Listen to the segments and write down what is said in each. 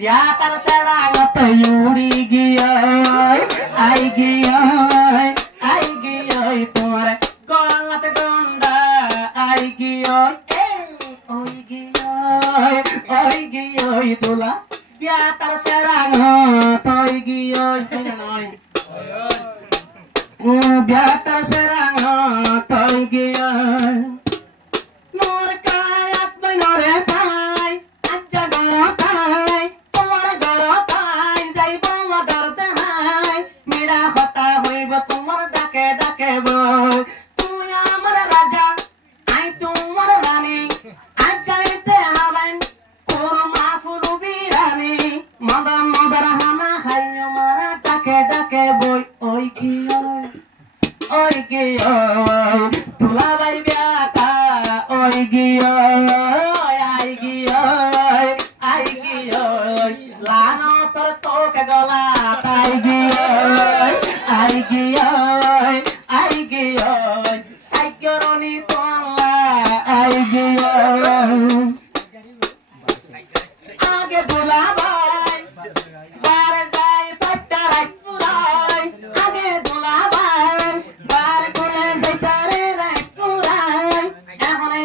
Biatar serang peyuri giyoy, ay giyoy, tumare golat gonda, ay giyoy, oy giyoy, tula. Biatar serang toy giyoy, biatar serang toy giyoy. Nor kayat bay nore pay, aja gorotai, tomar gorotai, jai boma darte hai, mera hota hoibo tomar dake dake boy. Tumi amar raja, ai tomar rani, aja ite habain, kurma fulu birani, madar hana hayo mara dake dake boy. Oy giyoy, tula bay biata. Oy giyoy, ay giyoy, lano tor toke gola, ay giyoy, saigoroni tola, ay giyoy. Age bula bay, bare jai fatta right furai, age bula bay, bare kule jai tare right furai, ehone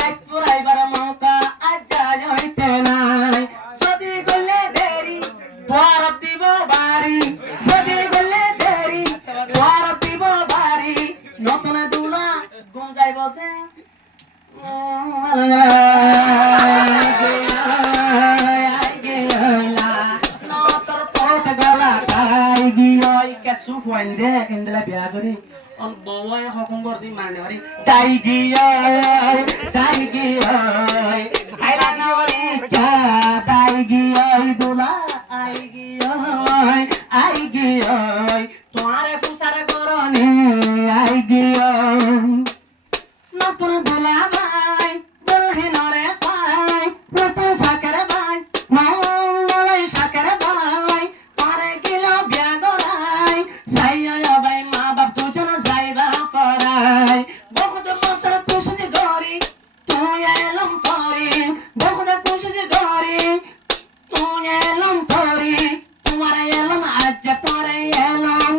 right furai bara moka aja hoite nai, jodi gole deri, dwar dibo bari, jodi gole deri, dwar dibo bari, notune dula gun jaibo de. Wende indela biagori on boy hokongor di marne bari dai giyoy kaila nawari kya dai giyoy dula ai giyoy tomare fusar goroni ai giyoy notun dula bai dulhinore pai notun sakare bai mawai sakare bai pare kilo biagorai saya bai ma bab tujon zaiba farai bahut masar kushji gori tu elam fari bahut kushji gori tu elam fari tumhare elam ajja tumhare elam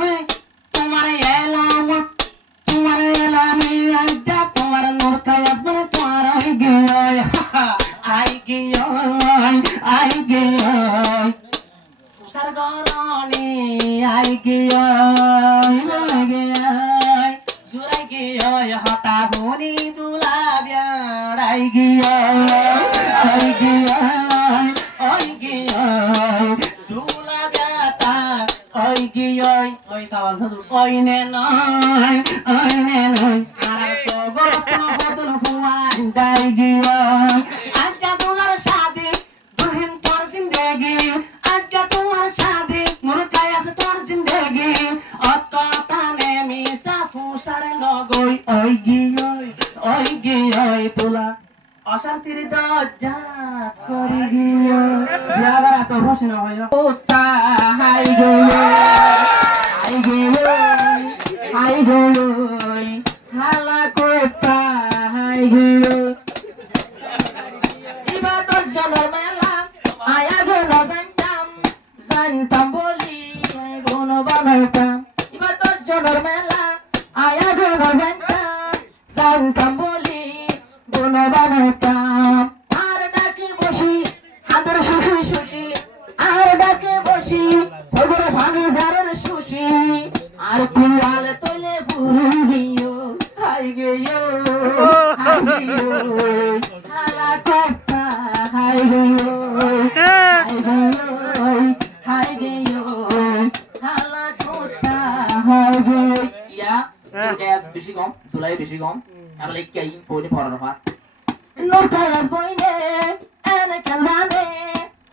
ajja tumhare nur ka apne tumhara ai giyoy Pusar goroni ai giyoy zurai giyoy hota honi dula biar ai giyoy dula biata ai giyoy oi tawal sadu oi nenoi arar sogor tno hodun fuan dai giyoy aja dular shadi duhin tor zindagi aja tumar shadi murkaya se tor zindagi akata ne misa fusar logoi oi giyoy tula অশান্তির দরজা করি গিয়ে বিয়াবার এত বসে না ভাইয়া ও তাই গই হালা কোতা হাই গই ইবাদত জনের মেলা আয়া গেল জানতাম বলি বোন বানাইতাম ইবাদত জনের মেলা আয়া গেল জানতাম বলি বোন বানাইতাম আর ডাকে বসি হাতের শুষি আর ডাকে বসি সগর ভাঙি ধারের শুষি আর কুয়াল তোলে ফুল গিয়ে হাই গিয়ে হালা কথা হাই গিয়ে হালা কথা হাই গিয়ে ইয়া গ্যাস বেশি কম তুলাই বেশি কম আমরা কি ফোনে পড়ানো হয় নোটার বইনে এনে কেলানে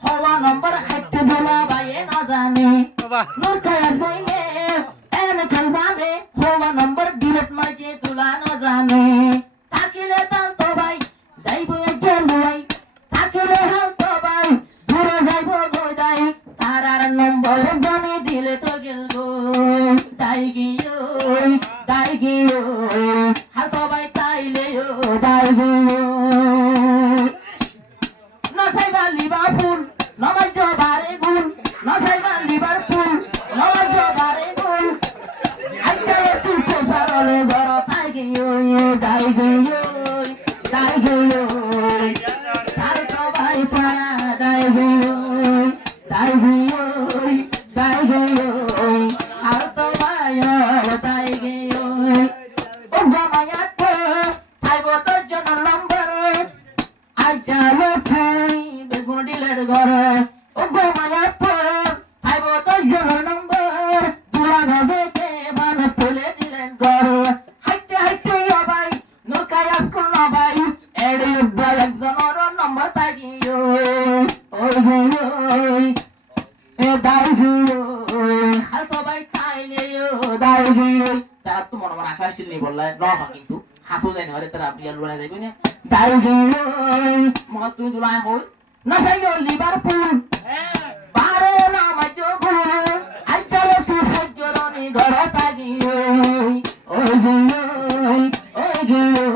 হওয়া নম্বর হাইতে বলা বাইয়ে না জানে নোটার বইনে এনে কেলানে হওয়া নম্বর ডিলেট মাঝে তুলা না জানে থাকিলে তাল তো ভাই যাইব একজন ভাই থাকিলে হাল তো ভাই দূরে যাইব গোদাই তারার নম্বর জানি দিলে তো গেল গো দাই গিয়ে হাল তো ভাই তাইলে দাই গিয়ে না সাইবা লিবা ফুল নমাই জবা লফা কিন্তু হাসো জানি আরে তারা বিয়ার লড়াই যাইবে না যাই গে মত তুমি দুলাই হই না যাইও লিভারপুল বারে না মাচো গো আইতালে তুই সজ্জরনি ঘর তাগি ওই গে